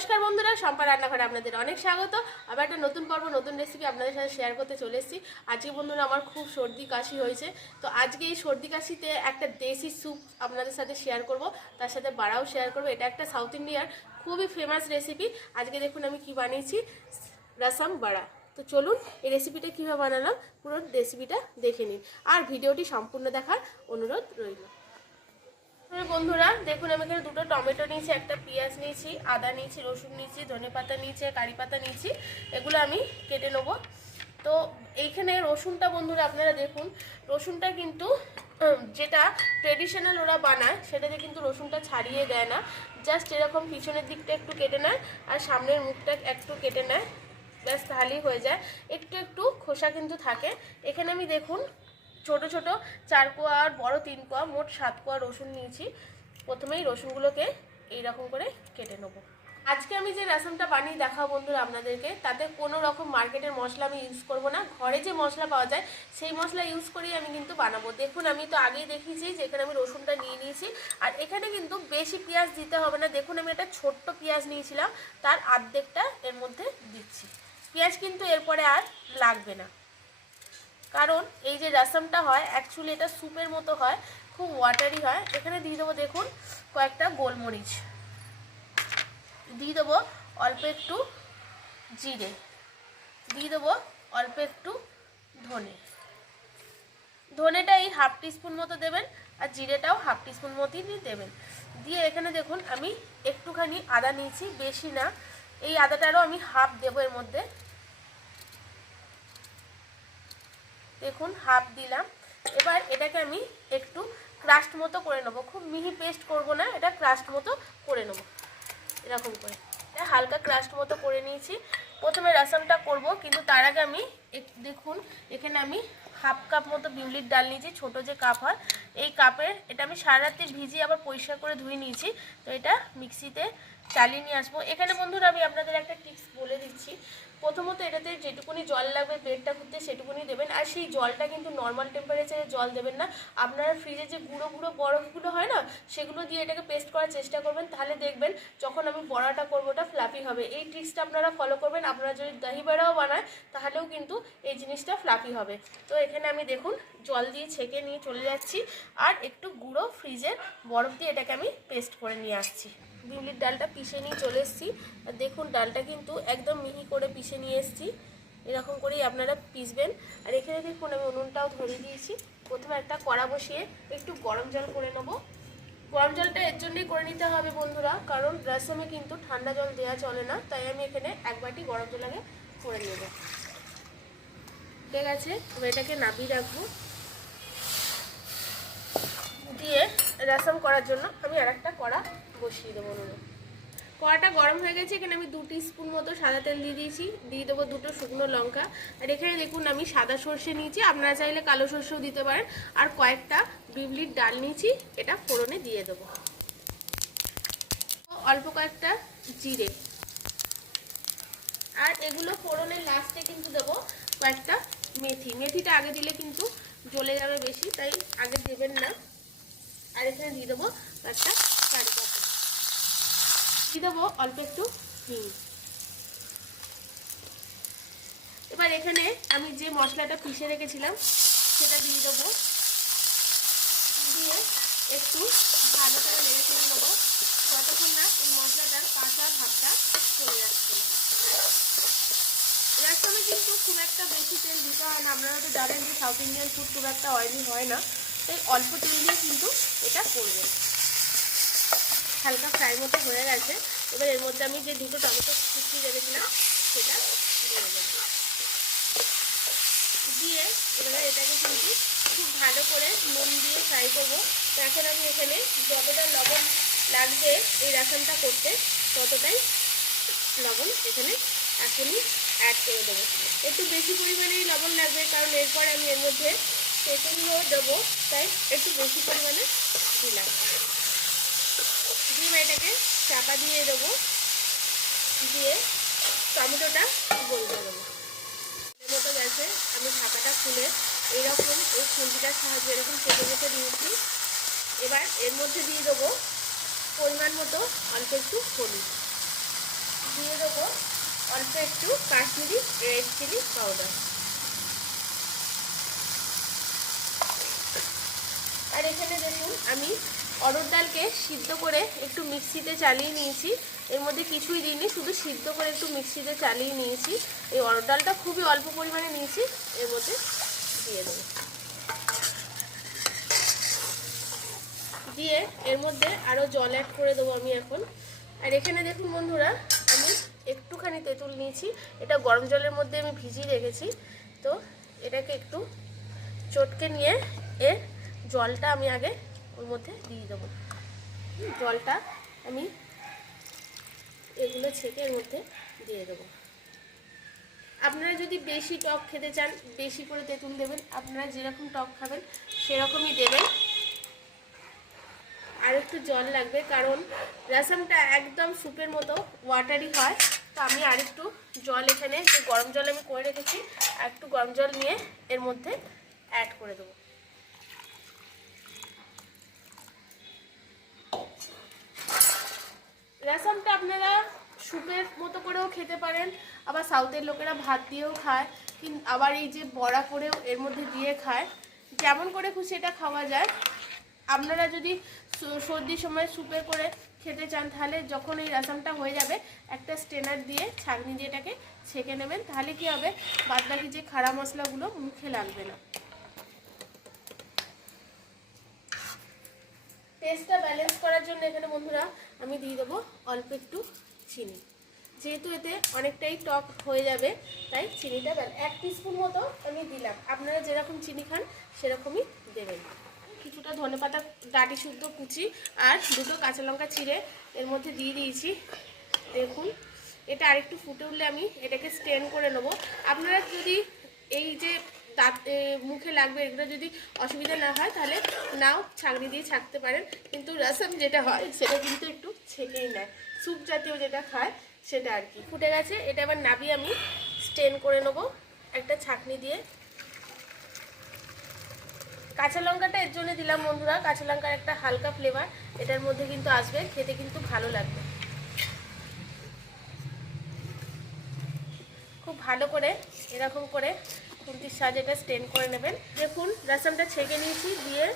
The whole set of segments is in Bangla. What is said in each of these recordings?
নমস্কার বন্ধুরা, সম্পা রান্নাঘরে আপনাদের অনেক স্বাগত। আবার একটা নতুন পর্ব, নতুন রেসিপি আপনাদের সাথে শেয়ার করতে চলে এসেছি। আজকে বন্ধুরা আমার খুব সর্দি কাশি হয়েছে, তো আজকে এই সর্দি কাশিতে একটা দেশি স্যুপ আপনাদের সাথে শেয়ার করব, তার সাথে বাড়াও শেয়ার করব। এটা একটা সাউথ ইন্ডিয়ার খুবই ফেমাস রেসিপি। আজকে দেখুন আমি কি বানিয়েছি, রসম বড়া। তো চলুন এই রেসিপিটা কীভাবে বানালাম পুরো রেসিপিটা দেখে নিন, আর ভিডিওটি সম্পূর্ণ দেখার অনুরোধ রইল। বন্ধুরা দেখুন, আমি এখানে দুটো টমেটো নিয়েছি, একটা পেঁয়াজ নিয়েছি, আদা নিয়েছি, রসুন নিয়েছি, ধনেপাতা নিয়েছি, কারি পাতা নিয়েছি। এগুলো আমি কেটে নেব। তো এইখানে রসুনটা বন্ধুরা আপনারা দেখুন, রসুনটা কিন্তু যেটা ট্রেডিশনাল ওরা বানায় সেটাতে কিন্তু রসুনটা ছাড়িয়ে দেয় না, জাস্ট এরকম পিছনের দিকটা একটু কেটে নেয় আর সামনের মুখটা একটু কেটে নেয়, ব্যাস তাহলেই হয়ে যায়। একটু একটু খোসা কিন্তু থাকে। এখানে আমি দেখুন ছোট ছোট 4 কোয়া আর বড় 3 কোয়া, মোট 7 কোয়া রসুন নিয়েছি। প্রথমেই রসুনগুলোকে এইরকম করে কেটে নেব। আজকে আমি যে রসমটা বানিয়ে দেখাবো বন্ধুরা আপনাদেরকে, তাতে কোনো রকম মার্কেটের মশলা আমি ইউজ করব না। ঘরে যে মশলা পাওয়া যায় সেই মশলা ইউজ করেই আমি কিন্তু বানাবো। দেখুন আমি তো আগেই দেখিয়েছি যে এখানে আমি রসুনটা নিয়ে নিয়েছি, আর এখানে কিন্তু বেশি পেঁয়াজ দিতে হবে না। দেখুন আমি একটা ছোট্ট পেঁয়াজ নিয়েছিলাম, তার অর্ধেকটা এর মধ্যে দিচ্ছি। পেঁয়াজ কিন্তু এরপরে আর লাগবে না, কারণ এই যে রসমটা হয় অ্যাকচুয়ালি এটা স্যুপের মতো হয়, খুব ওয়াটারি হয়। এখানে দিয়ে দেবো দেখুন কয়েকটা গোলমরিচ, দিয়ে দেবো অল্প একটু জিরে, দিয়ে দেবো অল্প একটু ধনেটা এই হাফ টিস্পুন মতো দেবেন, আর জিরেটাও হাফ টিস্পুন মতোই দেবেন। দিয়ে এখানে দেখুন আমি একটুখানি আদা নিয়েছি, বেশি না। এই আদাটারও আমি হাফ দেবো এর মধ্যে, দেখুন হাফ দিলাম। এবার এটাকে আমি একটু ক্রাস্ট মতো করে নেবো, খুব মিহি পেস্ট করব না, এটা ক্রাস্ট মতো করে নেবো। এরকম করে এটা হালকা ক্রাস্ট মতো করে নিয়েছি। প্রথমে রসমটা করব, কিন্তু তার আগে আমি দেখুন এখানে আমি হাফ কাপ মতো বিউলির ডাল নিয়েছি, ছোট যে কাপ হয় এই কাপের। এটা আমি সারা রাতে ভিজিয়ে আবার পরিষ্কার করে ধুয়ে নিয়েছি। তো এটা মিক্সিতে চালিয়ে নিয়ে আসবো। এখানে বন্ধুরা আমি আপনাদের একটা টিপস বলে দিচ্ছি। প্রথমত এটাতে যেটুকুনি জল লাগবে ব্রেডটা করতে সেটুকুনি দেবেন, আর সেই জলটা কিন্তু নর্মাল টেম্পারেচারে জল দেবেন না। আপনারা ফ্রিজে যে গুঁড়ো গুঁড়ো বরফগুলো হয় না, সেগুলো দিয়ে এটাকে পেস্ট করার চেষ্টা করবেন, তাহলে দেখবেন যখন আমি বড়াটা করবো ওটা ফ্লাফি হবে। এই ট্রিক্সটা আপনারা ফলো করবেন। আপনারা যদি দহি বড়াও বানায় তাহলেও কিন্তু এই জিনিসটা ফ্লাফি হবে। তো এখানে আমি দেখুন জল দিয়ে ছেঁকে নিয়ে চলে যাচ্ছি, আর একটু গুঁড়ো ফ্রিজের বরফ দিয়ে এটাকে আমি পেস্ট করে নিয়ে আসছি। বিউলির ডালটা পিষে নিয়ে চলে এসেছি, আর দেখুন ডালটা কিন্তু একদম মিহি করে পিষে নিয়ে এসেছি। এরকম করেই আপনারা পিষবেন। আর এখানে দেখুন আমি উনুনটাও ধরিয়ে দিয়েছি। প্রথমে একটা কড়া বসিয়ে একটু গরম জল করে নেবো। গরম জলটা এর জন্যই করে নিতে হবে বন্ধুরা, কারণ রসমে কিন্তু ঠান্ডা জল দেওয়া চলে না, তাই আমি এখানে 1 বাটি গরম জল আগে করে নেব। ঠিক আছে, এবার এটাকে নামিয়ে রাখবো। দিয়ে রসম করার জন্য আমি আরেকটা কড়া বসিয়ে দেবো। কড়াটা গরম হয়ে গেছে, এখানে আমি 2 টিস্পুন মতো সাদা তেল দিয়ে দিয়েছি, দিয়ে দেবো 2টো শুকনো লঙ্কা। আর এখানে দেখুন আমি সাদা সর্ষে নিয়েছি, আপনারা চাইলে কালো সর্ষেও দিতে পারেন। আর কয়েকটা বিউলির ডাল নিয়েছি, এটা ফোড়নে দিয়ে দেবো। অল্প কয়েকটা জিরে, আর এগুলো ফোড়নের লাস্টে কিন্তু দেবো কয়েকটা মেথি। মেথিটা আগে দিলে কিন্তু জ্বলে যাবে বেশি, তাই আগে দেবেন না। আর এখানে দিয়ে দেবো কয়েকটা কারি পাতা, দিয়ে দেবো অল্প একটু হিং। এবার এখানে আমি যে মশলাটা পিষে রেখেছিলাম সেটা দিয়ে দেবো, দিয়ে একটু ভালো করে নেড়ে চেড়ে নেবো যতক্ষণ না এই মশলাটার কাঁচা ভাবটা চলে যাচ্ছে। রসমে কিন্তু খুব একটা বেশি তেল দিতে হয় না। আপনারা তো জানেন যে সাউথ ইন্ডিয়ান ফুড খুব একটা অয়েলি হয় না, তাই অল্প তেল দিয়ে কিন্তু এটা করবেন। হালকা ফ্রাই মতো হয়ে গেছে। এবার এর মধ্যে আমি যে 2টো টমেটো কুচিয়ে রেখেছিলাম সেটা দিয়ে দেবো। দিয়ে এবার এটাকে কিন্তু খুব ভালো করে নুন দিয়ে ফ্রাই করবো। তো এখন আমি এখানে যতটা লবণ লাগবে এই রসমটা করতে ততটাই লবণ এখানে এখনই অ্যাড করে দেবো। একটু বেশি পরিমাণেই লবণ লাগবে, কারণ এরপর আমি এর মধ্যে তেঁতুলও দেবো, তাই একটু বেশি পরিমাণে দিলাম। দিয়ে এটাকে চাপা দিয়ে দেবো, দিয়ে টমেটোটা গলতে দেবো। এর মতো গেছে, আমি ঢাকাটা খুলে এইরকম এই খুন্তিটার সাহায্যে এরকম কেটে কেটে দিয়েছি। এবার এর মধ্যে দিয়ে দেবো পরিমাণ মতো অল্প একটু হলুদ, অল্প একটু কাশ্মীরি রেড চিলি পাউডার। আর এখানে দেখুন আমি অড়হর ডালকে সিদ্ধ করে একটু মিক্সিতে চালিয়ে নিয়েছি। এর মধ্যে কিছুই দিইনি, শুধু সিদ্ধ করে একটু মিক্সিতে চালিয়ে নিয়েছি। এই অড়হর ডালটা খুবই অল্প পরিমাণে নিয়েছি, এর মধ্যে দিয়ে দেবো। দিয়ে এর মধ্যে আরও জল অ্যাড করে দেবো আমি এখন। আর এখানে দেখুন বন্ধুরা, আমি একটুখানি তেঁতুল নিয়েছি, এটা গরম জলের মধ্যে আমি ভিজিয়ে রেখেছি। তো এটাকে একটু চটকে নিয়ে এর জলটা আমি আগে ওর মধ্যে দিয়ে দেবো। জলটা আমি এগুলো ছেঁকে এর মধ্যে দিয়ে দেবো। আপনারা যদি বেশি টক খেতে চান বেশি করে তেঁতুল দেবেন, আপনারা যেরকম টক খাবেন সেরকমই দেবেন। আর একটু জল লাগবে, কারণ রাসামটা একদম স্যুপের মতো ওয়াটারি হয়। তো আমি আরেকটু জল, এখানে যে গরম জল আমি করে রেখেছি, আর একটু গরম জল নিয়ে এর মধ্যে অ্যাড করে দেবো। রাসামটা আপনারা স্যুপের মতো করেও খেতে পারেন, আবার সাউথের লোকেরা ভাত দিয়েও খায়, কিন্তু আবার এই যে বড়া করেও এর মধ্যে দিয়ে খায়। যেমন করে খুশি এটা খাওয়া যায়। আপনারা যদি সর্দির সময় স্যুপে করে খেতে চান, তাহলে যখন এই রাসামটা হয়ে যাবে একটা স্ট্রেনার দিয়ে ছাঁকনি দিয়ে এটাকে ছেঁকে নেবেন। তাহলে কি হবে, বাদবাকি যে খাড়া মশলাগুলো মুখে লাগবে না। টেস্টটা ব্যালেন্স করার জন্য এখানে বন্ধুরা আমি দিয়ে দেবো অল্প একটু চিনি। যেহেতু এতে অনেকটাই টক হয়ে যাবে, তাই চিনিটা 1 টিস্পুন মতো আমি দিলাম। আপনারা যেরকম চিনি খান সেরকমই দেবেন। কিছুটা ধনেপাতা ডাঁটি শুদ্ধ কুচি আর দুটো কাঁচা লঙ্কা চিড়ে এর মধ্যে দিয়ে দিয়েছি। দেখুন এটা আরেকটু ফুটে উঠলে আমি এটাকে স্ট্রেন করে নেব। আপনারা যদি এই যে দাঁত মুখে লাগবে এগুলো যদি অসুবিধা না হয়, তাহলে নাও ছাঁকনি দিয়ে ছাঁকতে পারেন। কিন্তু রাসাম যেটা হয় সেটা কিন্তু একটু ছেঁকেই নেয়, স্যুপ জাতীয় যেটা খায় সেটা আর কি। ফুটে গেছে, এটা এবার নাবিয়ে আমি স্ট্রেন করে নেব একটা ছাঁকনি দিয়ে। কাঁচা লঙ্কাটা এর জন্য দিলাম বন্ধুরা, কাঁচা লঙ্কার একটা হালকা ফ্লেভার এটার মধ্যে কিন্তু আসবে, খেতে কিন্তু ভালো লাগবে। খুব ভালো করে এরকম করে খুন্তির সাহায্যে এটা স্ট্রেন করে নেবেন। দেখুন রাসামটা ছেঁকে নিয়েছি, দিয়ে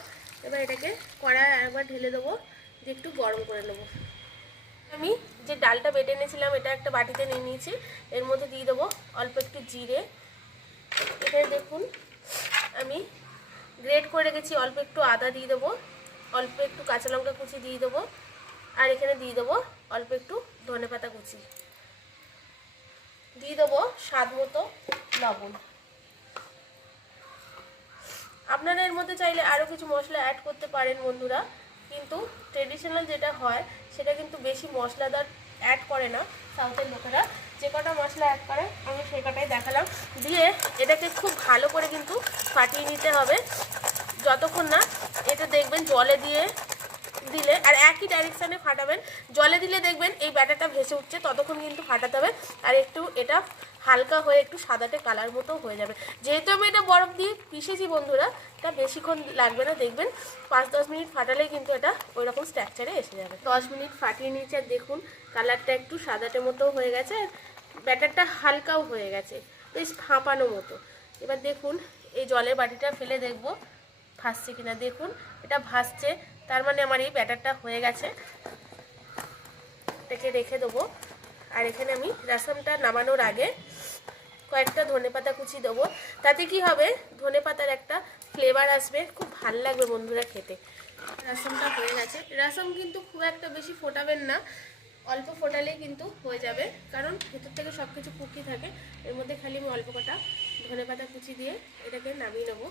এবার এটাকে কড়ায় একবার ঢেলে দেবো, দিয়ে একটু গরম করে নেবো। আমি যে ডালটা বেটে নিয়েছিলাম এটা একটা বাটিতে নিয়ে নিয়েছি, এর মধ্যে দিয়ে দেবো অল্প একটু জিরে। এখানে দেখুন আমি গ্রেট করে রেখেছি অল্প একটু আদা দিয়ে দেবো, অল্প একটু কাঁচা লঙ্কা কুচি দিয়ে দেবো, আর এখানে দিয়ে দেবো অল্প একটু ধনেপাতা কুচি, দিয়ে দেবো স্বাদ মতো লবণ। আপনারা এর মধ্যে চাইলে আরও কিছু মশলা অ্যাড করতে পারেন বন্ধুরা, কিন্তু ট্রেডিশনাল যেটা হয় সেটা কিন্তু বেশি মশলাদার অ্যাড করে না সাউথের লোকেরা। যে কটা মশলা অ্যাড করে আমি সেই কটাই দেখালাম। দিয়ে এটাকে খুব ভালো করে কিন্তু ফাটিয়ে নিতে হবে, যতক্ষণ না এটা দেখবেন জলে দিলে, আর একই ডাইরেকশানে ফাটাবেন। জলে দিলে দেখবেন এই ব্যাটারটা ভেসে উঠছে, ততক্ষণ কিন্তু ফাটাতে হবে। আর একটু এটা হালকা হয়ে একটু সাদাটে কালার মতো হয়ে যাবে। যেহেতু আমি এটা বরফ দিয়ে পিষেছি বন্ধুরা, তা বেশিক্ষণ লাগবে না, দেখবেন 5-10 মিনিট ফাটালেই কিন্তু এটা ওই রকম স্ট্রাকচারে এসে যাবে। 10 মিনিট ফাটিয়ে নিয়েছি, আর দেখুন কালারটা একটু সাদাটে মতো হয়ে গেছে, ব্যাটারটা হালকাও হয়ে গেছে, বেশ ফাঁপানো মতো। এবার দেখুন এই জলের বাটিটা ফেলে দেখব ভাসছে কিনা। দেখুন এটা ভাসছে, তার মানে আমার এই ব্যাটারটা হয়ে গেছে। এটাকে রেখে দেবো। আর এখানে আমি রাসামটা নামানোর আগে কয়েকটা ধনেপাতা কুচি দেবো, তাতে কি হবে ধনেপাতার একটা ফ্লেভার আসবে, খুব ভালো লাগবে বন্ধুরা খেতে। রাসামটা হয়ে গেছে। রাসাম কিন্তু খুব একটা বেশি ফোটাবেন না, অল্প ফোটালেই কিন্তু হয়ে যাবে, কারণ ভেতর থেকে সব কিছু কুকি থাকে। এর মধ্যে খালি আমি অল্প কটা ধনেপাতা কুচি দিয়ে এটাকে নামিয়ে নেবো।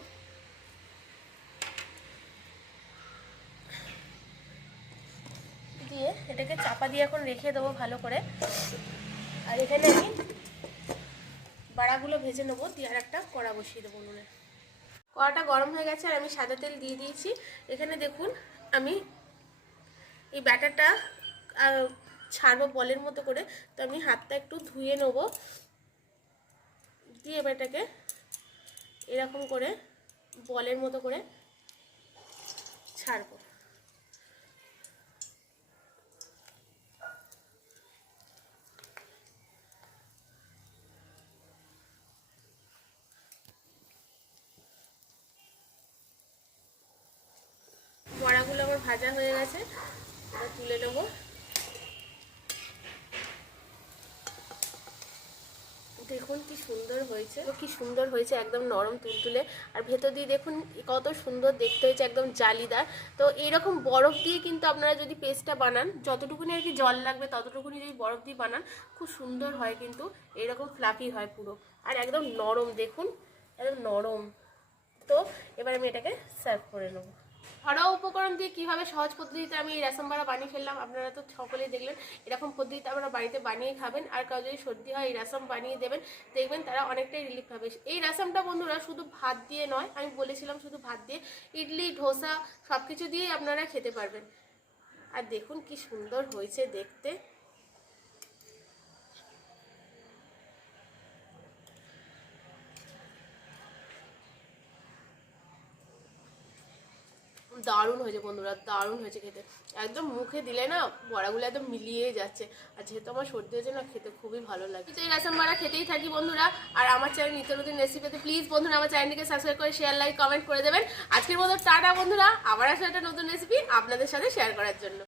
দিয়ে এটাকে চাপা দিয়ে এখন রেখে দেবো ভালো করে। আর এখানে আমি বাড়াগুলো ভেজে নেবো, দিয়ে আর একটা কড়া বসিয়ে দেবো উনুনে। কড়াটা গরম হয়ে গেছে আর আমি সাদা তেল দিয়ে দিয়েছি। এখানে দেখুন আমি এই ব্যাটারটা ছাড়বো বলের মতো করে, তো আমি হাতটা একটু ধুয়ে নেবো, দিয়ে এবার এটাকে এরকম করে বলের মতো করে ছাড়বো। ভাজা হয়ে গেছে, এটা তুলে নেবো। দেখুন কি সুন্দর হয়েছে, কি সুন্দর হয়েছে, একদম নরম তুলতুলে। আর ভেতর দিয়ে দেখুন কত সুন্দর দেখতে হয়েছে, একদম জালিদার। তো এইরকম বরফ দিয়ে কিন্তু আপনারা যদি পেস্টটা বানান, যতটুকুনি আর কি জল লাগবে ততটুকুনি যদি বরফ দিয়ে বানান, খুব সুন্দর হয় কিন্তু, এরকম ফ্লাফি হয় পুরো, আর একদম নরম, দেখুন একদম নরম। তো এবার আমি এটাকে সার্ভ করে নেবো। ঘরোয়া উপকরণ দিয়ে কীভাবে সহজ পদ্ধতিতে আমি এই রাসামবাড়া বানিয়ে ফেললাম, আপনারা তো সকলেই দেখলেন। এরকম পদ্ধতিতে আপনারা বাড়িতে বানিয়ে খাবেন, আর কারো যদি সর্দি হয় এই রাসাম বানিয়ে দেবেন, দেখবেন তারা অনেকটাই রিলিফ পাবে। এই রাসামটা বন্ধুরা শুধু ভাত দিয়ে নয়, আমি বলেছিলাম শুধু ভাত দিয়ে, ইডলি, ধোসা সব কিছু দিয়েই আপনারা খেতে পারবেন। আর দেখুন কি সুন্দর হয়েছে দেখতে। দারুণ হয়েছে বন্ধুরা, দারুণ হয়েছে খেতে, একদম মুখে দিলে না বড়াগুলো একদম মিলিয়ে যাচ্ছে। আর যেহেতু আমার সর্দি হয়েছে না, খেতে খুবই ভালো লাগে। তো এই রাসাম বড়া খেতেই থাকি বন্ধুরা। আর আমার চ্যানেল নিত্য নতুন রেসিপিতে প্লিজ বন্ধুরা আমার চ্যানেলটিকে সাবস্ক্রাইব করে শেয়ার, লাইক, কমেন্ট করে দেবেন। আজকের মতো টাটা বন্ধুরা, আবার আসলে একটা নতুন রেসিপি আপনাদের সাথে শেয়ার করার জন্য।